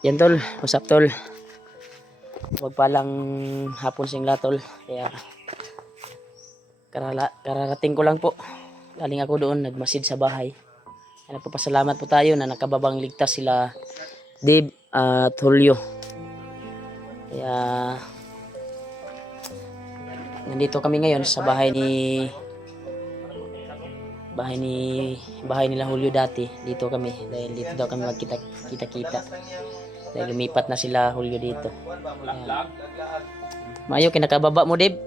Yan tol, usap tol. Huwag palang hapon singla tol. Kaya kararating ko lang po. Galing ako doon, nagmasid sa bahay. Kaya nagpapasalamat po tayo na nakababang ligtas sila Dave at Julio. Kaya nandito kami ngayon sa bahay nila Julio dati. Dito kami dahil dito daw kami magkita-kita. Dahil lumipat na sila Julio dito. Mayo kinakababa mo Dave.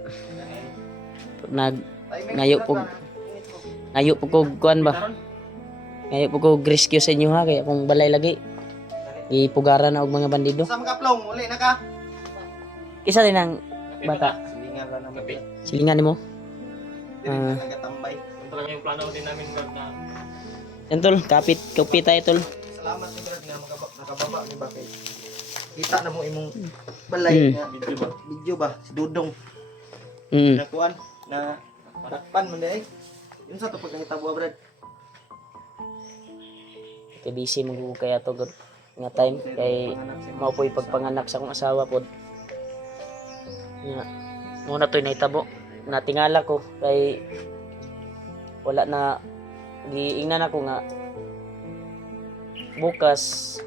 Ngayo po ko kuan ba? Ngayo po ko rescue sa inyo ha kaya kung balay lagi ipugaran na og mga bandido. Sa mga plong, uli na ka. Kisa din ang bata. Silingan lang naman. Silingan nimo. Dili na nagatambay. Yung talaga yung plano din namin Brad na Yan tol, kapit tayo tol. Salamat ni Brad na nakababa ni Bakay. Kita na mo imong balay nga video ba si Dudong. Nakuan na takpan man day. Yun sa to pagkahitabo Brad. Kay busy mo kaya to good nga time kay mao po'y pagpanganak sa akong asawa pod. Nga muna to'y naitabo. Natingala ko kay wala na giingnan ako nga bukas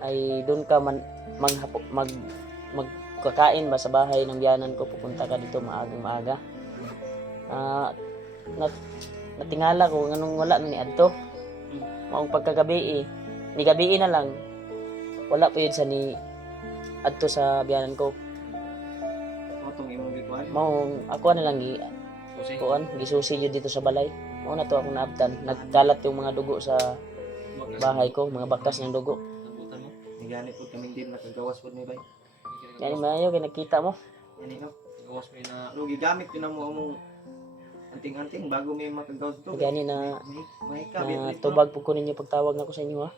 ay doon ka magkakain ba sa bahay ng biyanan ko, pupunta ka dito maaga. Natingala ko nganong wala ni adto. Maong pagkagabi ni gabi na lang wala pa yun sa ni adto sa biyanan ko. Motong imong gikuan. Maong ako na lang gisusi yun dito sa balay. Mao na to akong naabtan. Nagkalat yung mga dugo sa bahay ko, mga bakas ng dugo. Nigani po kaming din nakagawas po ni bay. Yan mayo kay nakita mo. Ani no. gawas mo na Ano gigamit yun ang mo anting-anting bago may makagawas to. Gani na May tubag po ko ninyo pagtawag na ko sa inyo ha.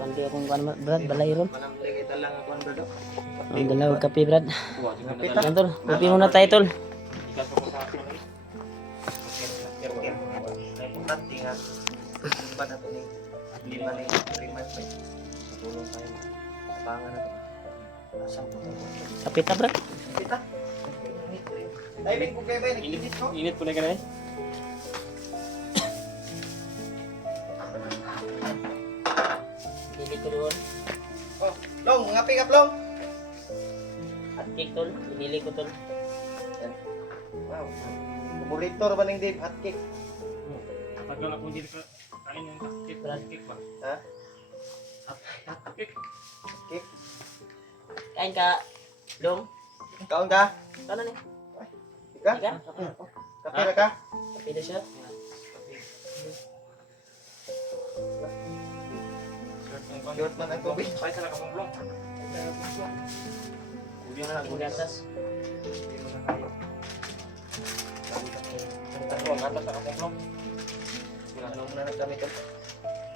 Kandi akong kuan Brad balay ron. Manamli kita lang ako ang Brad. Ang dalaw kape Brad. kuha din Kapit na Yan tol, kape muna tayo tol. ikat ko sa akin Importante nga. Ba na to ni lima ni 3 months ba? Tulong tayo. Pangan na to. Asam po na. Kape ta Brad. Kita. Timing ko kayo ba? Nag-init ko? init po na ka na Dili ko doon. Oh, Long, mga pick up Long. At cake tol, binili ko tol. Wow. Paborito ra ba ning Dave hot cake? tagal ako hindi ka kain ng cake ba Ha? cake Cake. Kain ka. Dong. Kaon ka? Ano ni? Ika? Ika? Kape ra ka? Kape na siya. Short man ang tubig. ay sa nakapang vlog Uli na lang gatas. ang atas sa nakapang vlog Ano muna nagdami to?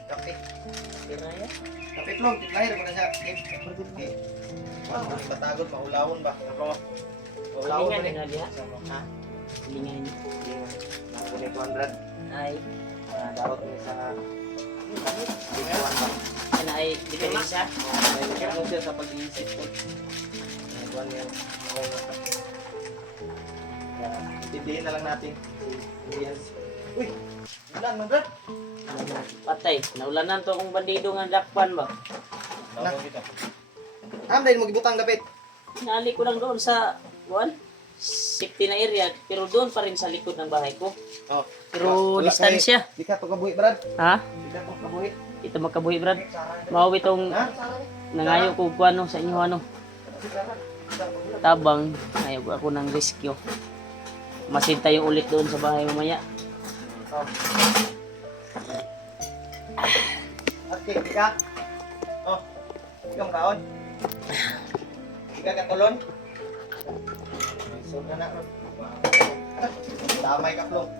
Kape. Kape na yan. Kape Long, tiklahir ko na siya. Okay. Wow, patagod, maulawon ba? Maulawon ba Lingan ni? na diha. Ha? Lingan. Ako ni 200. Ay, Dapat ni sa... ano ay diferensya? Ano siya sa pag-iisip ko? Nagwan niya. Intindihin na lang natin. Yes. Uy! Ulan man Brad! Patay, naulanan to akong bandido nga dakpan ba? Tawag kita Dahil mo gibutang dapit. Nali ko lang doon sa buwan. Safety na area, pero doon pa rin sa likod ng bahay ko. Oh. Pero distansya. Di ka pagkabuhi Brad. Ha? Di ka pagkabuhi. Ito magkabuhi Brad. Mao itong Ha? nangayo ko kuano sa inyo ano. Tabang, ayaw ako ng rescue. Masid tayo ulit doon sa bahay mamaya. Okay, di ka? Oh. Ikaw kaon. Di ka katulon. So na na. Damay ka Flo.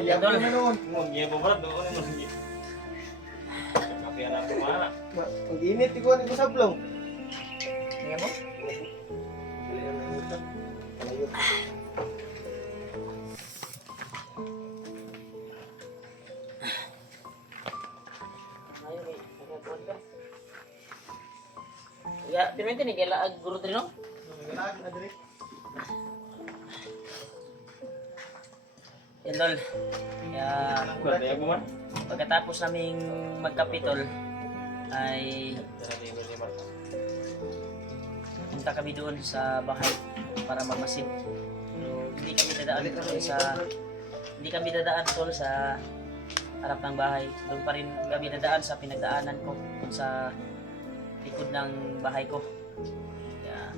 Yan, Dol. na noon. Ngungi mo Brad doon ngungi kape na po mana Ang init ko ni sa Flo. Nga mo? Ya, pinamente ni kaya laag guro din no? Galag na diri. Yan tol. Kaya Bukan ya man. pagkatapos naming magkapitol ay punta kami doon sa bahay para magmasid. So, hindi kami dadaan tol sa harap ng bahay. Doon pa rin kami dadaan sa pinagdaanan ko doon sa likod ng bahay ko. Kaya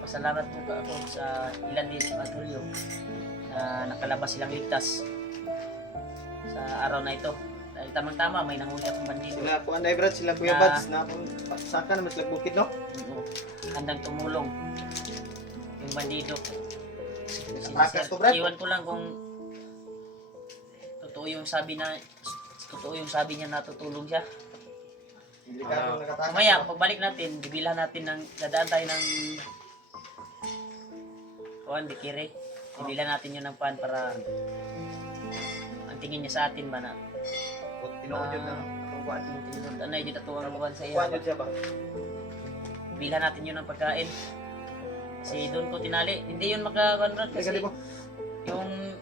pasalamat po ako sa ilan din Patulyo na nakalabas silang ligtas sa araw na ito. Dahil tamang-tama may nahuli akong bandido. Sila kuan dai brad, sila Kuya Bads na saka naman sila bukid no. Oo. Handang tumulong yung bandido. Takas to, Brad. Iwan ko lang kung totoo yung sabi niya na tutulong siya. Delikado nakatakas. Mamaya pagbalik natin, bibilan natin ng dadaan tayo ng kuan dikire. Bibilan natin yun ng pan para ang tingin niya sa atin ba na Tinuod yun lang ang kuan. anay dito tuwang kuan sa Kuan iya. yun siya ba? Bilhan natin yun ng pagkain. Kasi doon ko tinali. Hindi yun makakonrad Kasi kasi mo yung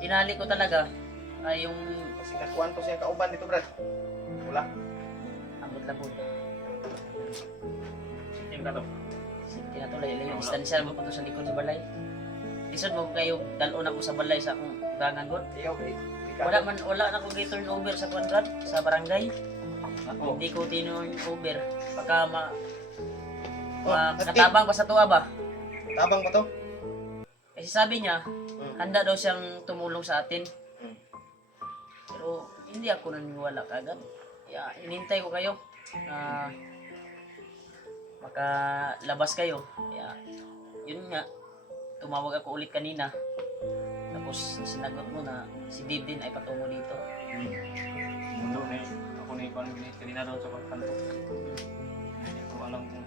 tinali ko talaga ay yung kasi kakuan ko siya kauban dito brad. Wala. ambot labon. Yung kato. Tinatulay yung distansya mo pa to sa likod sa balay. Lisod mo kayo dalon ako sa balay sa akong gangan god. Iyo okay. Wala na ko turn over sa kwadrat sa barangay. Ako. Hindi ko turn over. Baka Oh, natabang pa sa tuwa ba? Tabang ba to? Kasi sabi niya, handa daw siyang tumulong sa atin. Hmm. Pero hindi ako naniniwala kagad. Kaya inintay ko kayo na makalabas kayo. Kaya yun nga, tumawag ako ulit kanina. Tapos sinagot mo na si Dave din ay patungo dito. Mundo na ako na ipang kanina daw sa pagkanto. Hindi ko alam kung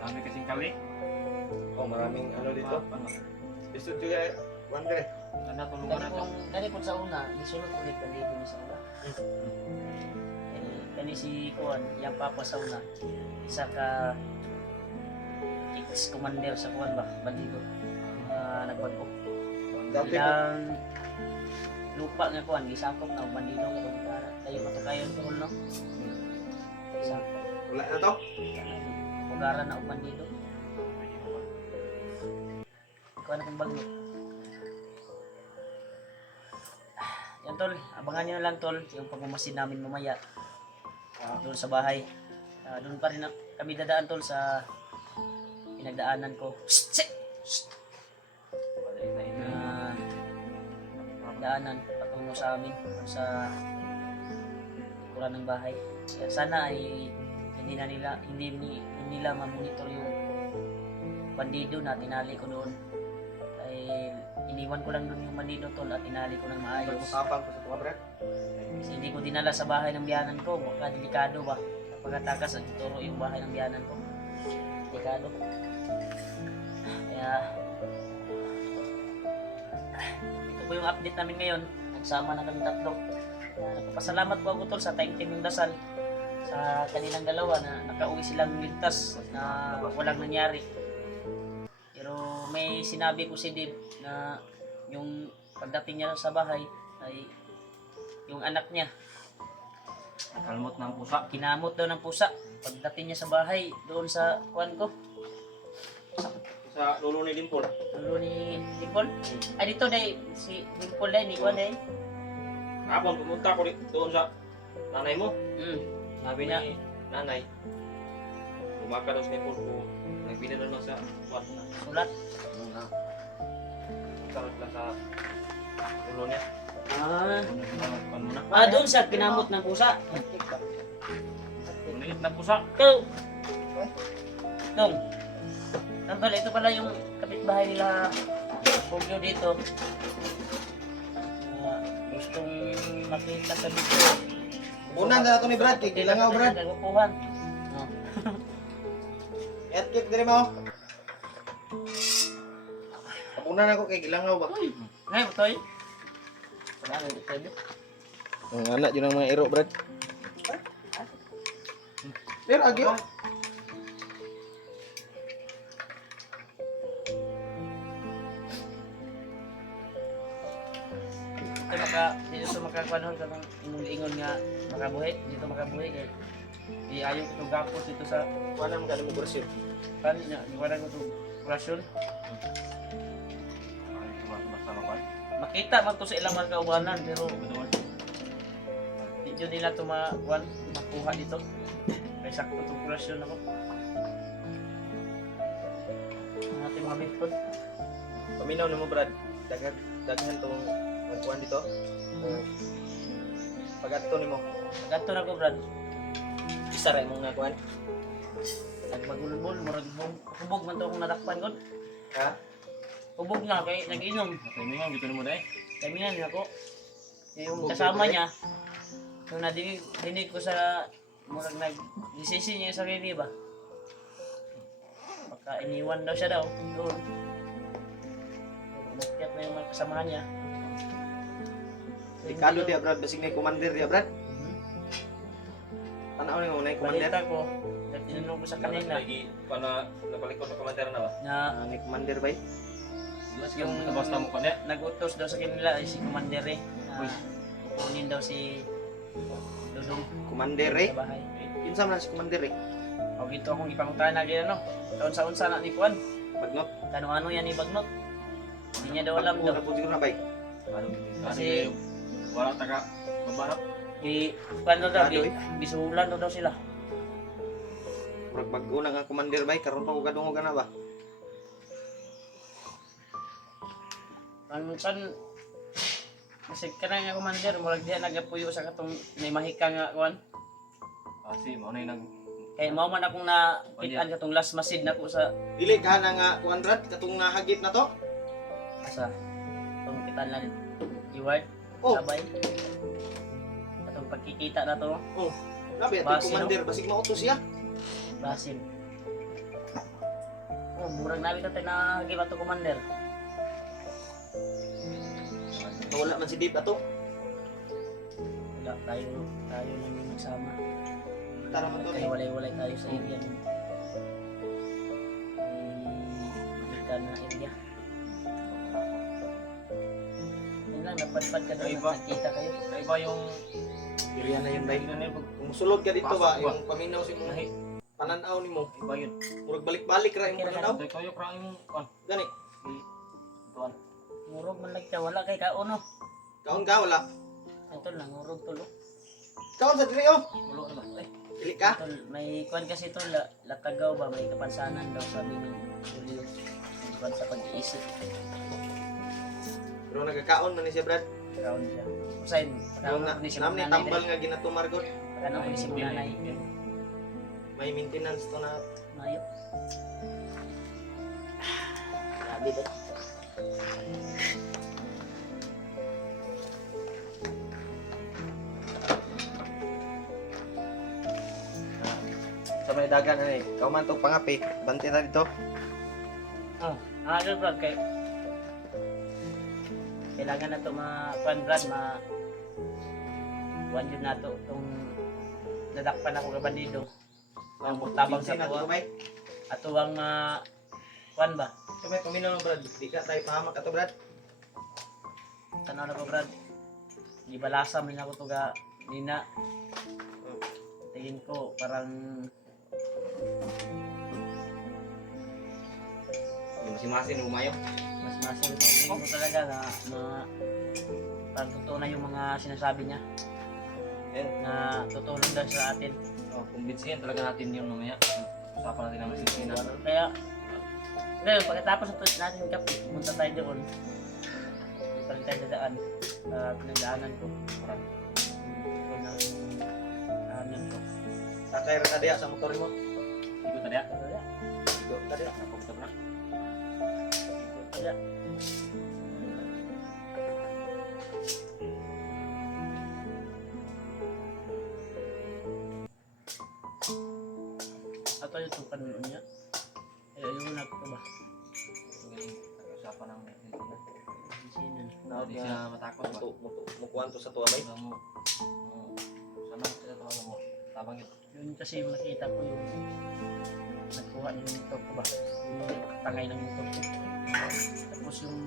dami kasing kali. Oh, maraming ano dito. Ano? Gusto juga wonder. Ano tulungan natin? Kani po sa una, isunod ulit ka dito ni sa una. Kani si Kuan, yung papa sa una, isa ka ex-commander sa Kuan ba, bandido. Nagbago. Dati po. Ilang lupa nga Kuan, gisakop na bandido katong tayo matukayon ko no. Isakop. Wala na to. Pagara na og bandido. Kuan akong bago. Yan tol, abangan nyo na lang tol yung pagmamasid namin mamaya doon sa bahay. Doon pa rin kami dadaan tol sa pinagdaanan ko. Daanan patungo sa amin sa likuran ng bahay. Kaya sana ay hindi nila ma-monitor yung bandido na tinali ko doon. Ay iniwan ko lang doon yung bandido tol at tinali ko ng maayos. Tapang ko sa tuwa brad. Kasi hindi ko dinala sa bahay ng biyanan ko. Baka delikado ba? Pagkatakas at ituro yung bahay ng biyanan ko. Delikado. Kaya ito po yung update namin ngayon. Nagsama na kami tatlo. Nagpapasalamat po ako tol sa time team yung dasal sa kanilang dalawa na nakauwi silang ligtas na walang nangyari. Pero may sinabi ko si Dave na yung pagdating niya sa bahay ay yung anak niya Nakalmot ng pusa. kinamot daw ng pusa pagdating niya sa bahay doon sa kuan ko Sa lolo ni Dimpol. dulo ni Dimple ay dito dahil si Dimple dahil ni kuan dahil Kapon, pumunta ko doon sa nanay mo. Sabi niya ni nanay, lumaka daw sa Dimpol ko. Nagbina daw lang sa kuwan na. sulat Sarap lang sa lolo niya. doon sa kinamot ng pusa Maliit na pusa. Ito Dong Tambal, ito pala yung kapitbahay nila Pugyo dito. Gustong makita sa video. Unan na to ni Brad, kay Gilangaw Brad. Nagkukuhan. Etkik diri mo. Unan ako kay Gilangaw ba? Ngayon, Toy. Wala na ito. Ang anak yun ang mga iro Brad. Pero agyo. Dito makakuanhon ka ng imong giingon nga makabuhi, dito makabuhi kay di ayo ko gapos dito sa Wala mo galing mo kurasyon. kan nya wala ko to rasyon. Basta makuan. Makita man to sa ilang mga kaubanan pero di jud nila to makuha dito. Kay sakto to rasyon ako. Ang ating mga method. Paminaw na mo Brad. Daghan tong magkuhan dito. Pag-adto nimo. Gato na ko brad. Isa ra imong nakuhan. Nagmagulbol murag hubog man to akong natakpan gud. Ha? Hubog na kay nag-inom. Timingan gito nimo dai. Kaminan ako. Yung kasama niya, nung dinig ko sa murag nag-disisi niya sa sarili ba? Baka iniwan daw siya daw. Doon. Umakyat na yung mga kasamahan niya. Ikalo dia Brad, basig na commander dia Brad. Tanaw ni mo na commander. Balita ko, tinanong ko sa kanina Lagi para napalikod na komentar na ba? na Ni commander bay. yung Basta mo kanya. nag-utos daw sa kanila ay si Commander eh. Kukunin daw si Dudong Commander eh. sa bahay. Kinsa man si commander eh. O gito akong ipangutana gina no. Taon sa unsa na ni Kuan. Bagnot. Ano yan ni Bagnot. Hindi niya daw alam daw. Ako siguro na bay. Kasi wala taga babarap. Di Kuan daw Kado, eh. bisulan daw sila. Murag bag-o na nga commander bay karon pa ko gadungog na ba? Ang kan kasi kana nga Commander murag diha nagapuyo sa katong may mahika nga Kuan. Kasi mo na nag Kay mao man akong nakitaan katong last masid nako sa Dili ka na nga kuan Brad katong nahagip na to. sa tong kitaan na Iward Oh. sabay. Katong pagkikita na to Oh. Labi at Basi, commander basig mautos siya. basin. Oh, murag nabi tayo na hagip ato Commander. Wala man si Dip ato. Wala tayo lang yung nagsama. Tara man to Kaya ni. walay-walay tayo sa area ng mahika na area. Yun lang, napadpad ka doon, Iba. nakita kayo. iba yung Iriya na yun bay. Iba na Kung sulod ka dito ba, Pasok ba? yung paminaw si mong pananaw nimo. iba yun. Murag balik-balik ra imong pananaw. Dahil kayo krang yung kan. Gani. Tuan. Ngurog man lang siya, wala kay kauno. Kaon ka wala. Ito lang, ngurog tulo. Kaon sa diri oh. Ulo na ba? Dili ka. Ito, may kwan kasi ito, latagaw ba, may kapansanan daw sabi ni Julio. May kwan sa pag-iisip. Pero nagakaon man ni siya Brad. Kaon siya. Usain, Nam pagkaon ko ni si nam ni nanay. tambal nga ginatumar gud. Pagkaon ko ni si nanay. May maintenance to na. Mayo. Grabe ba? Sa may dagan ani. Kaw man tong pangapi. Bante ta dito. Oh, ano bro, kailangan na ito ma-pan brad, kuwan yun na ito, itong nadakpan ako kabandido. Ang tabang sa Nato tuwa. may. Ato ang kuwan ba? Kamay paminaw no Brad. Di ka tayo pahamak ato Brad. Tanaw na ko brad. Di balasa min ako to ga nina. Tingin ko parang Masing-masing umayo. mas masin ko. Tingin ko talaga na parang totoo na yung mga sinasabi niya. Na tutulong daw sa atin. Kumbinsihin talaga natin yung mamaya. Usapan natin ang masisina. Kaya, ngayon, pagkatapos natin yung kape, pumunta tayo doon. Palit tayo sa daan. Pinagdaanan ko. Parang, ito na daanan ko. Sakay ra ka diha sa motor mo. Ikot na diya. Kaya, Igo ka diha. Napunta na. kaya. Ato yung tukan niya. Ayun na ko ba? Usapan ng masisina. Sinan. Hindi siya matakot ba? Mukuan to sa tuwa bay. Alam mo, sana sila tawa mo. tabang yun. Yun kasi yung nakita ko yung nagkuha ng motor ko ba? Yung tangay ng motor ko. Tapos yung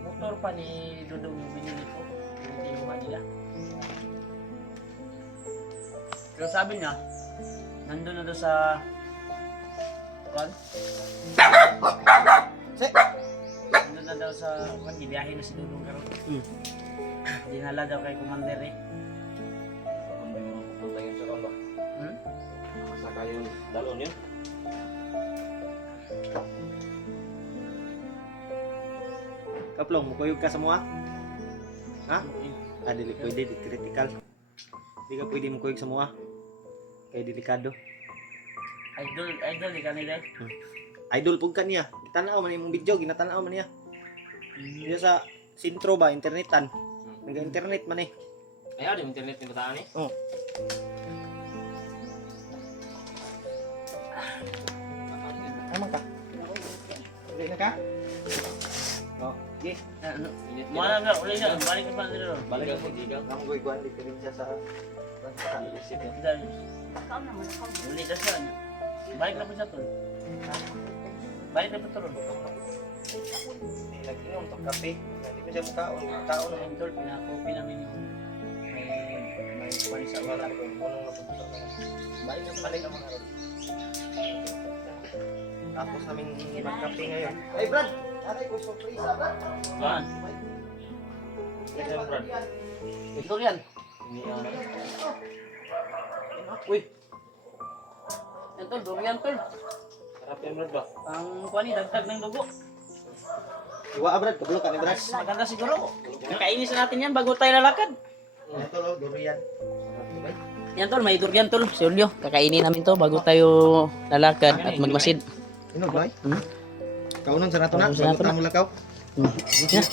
motor pa ni Dudong yung binili ko. Yung kinuha nila. Pero sabi niya, nandun na doon sa kan? Nandun na daw sa kan, gibiyahe na si Dudong karon. Dinala daw kay Commander eh. Hindi mo pupunta yun sa kalo. Hmm? Masaka yung dalon yun. Kaplong, mukuyog ka sa mga? Ha? Ah, dili pwede, di critical. Di ka pwede mukuyog sa mga. Kaya delikado. Idol di kanila. Idol pug ka niya. Gitanaw man imong video, ginatanaw man niya. Diya sa sintro ba, internetan. Nag-internet man eh. Ayaw, yung internet ni bataan eh. Oh. Aman ka? Hindi na ka? Oh, sige. Mana nga, uli nga, balik ka pa nila. Balik ang magigaw. Ang guy-guan, di ka rin siya sa... Uli na siya. Balik na po siya tol. Balik na po tol. Nag-inom to kape. Hindi ko siya mukhaon. Tao naman tol, pinakopi namin yung may kuwan sa Wala utak. ko. Unong napunta. Balik na mga ron. Tapos namin magkape ngayon. Ay, Brad! Aray ko, surprise, Brad! Yan. Yes, Brad. Ito yan. Ini Uy. Yan tol, durian tol. sarap yan Brad ba? Ang kuwan ni, dagdag ng dugo. Iwa, Brad. Kabulok ka ni Brad. Maganda siguro. Nakainis na natin yan bago tayo lalakad. Ito lo, durian. Yan tol, may durian tol. Si Julio, kakainin namin to bago tayo lalakad at magmasid. Inog, boy? Hmm? Kaunon sa nato na. Kaunon sa nato Bago na. tamo lakaw. Yan.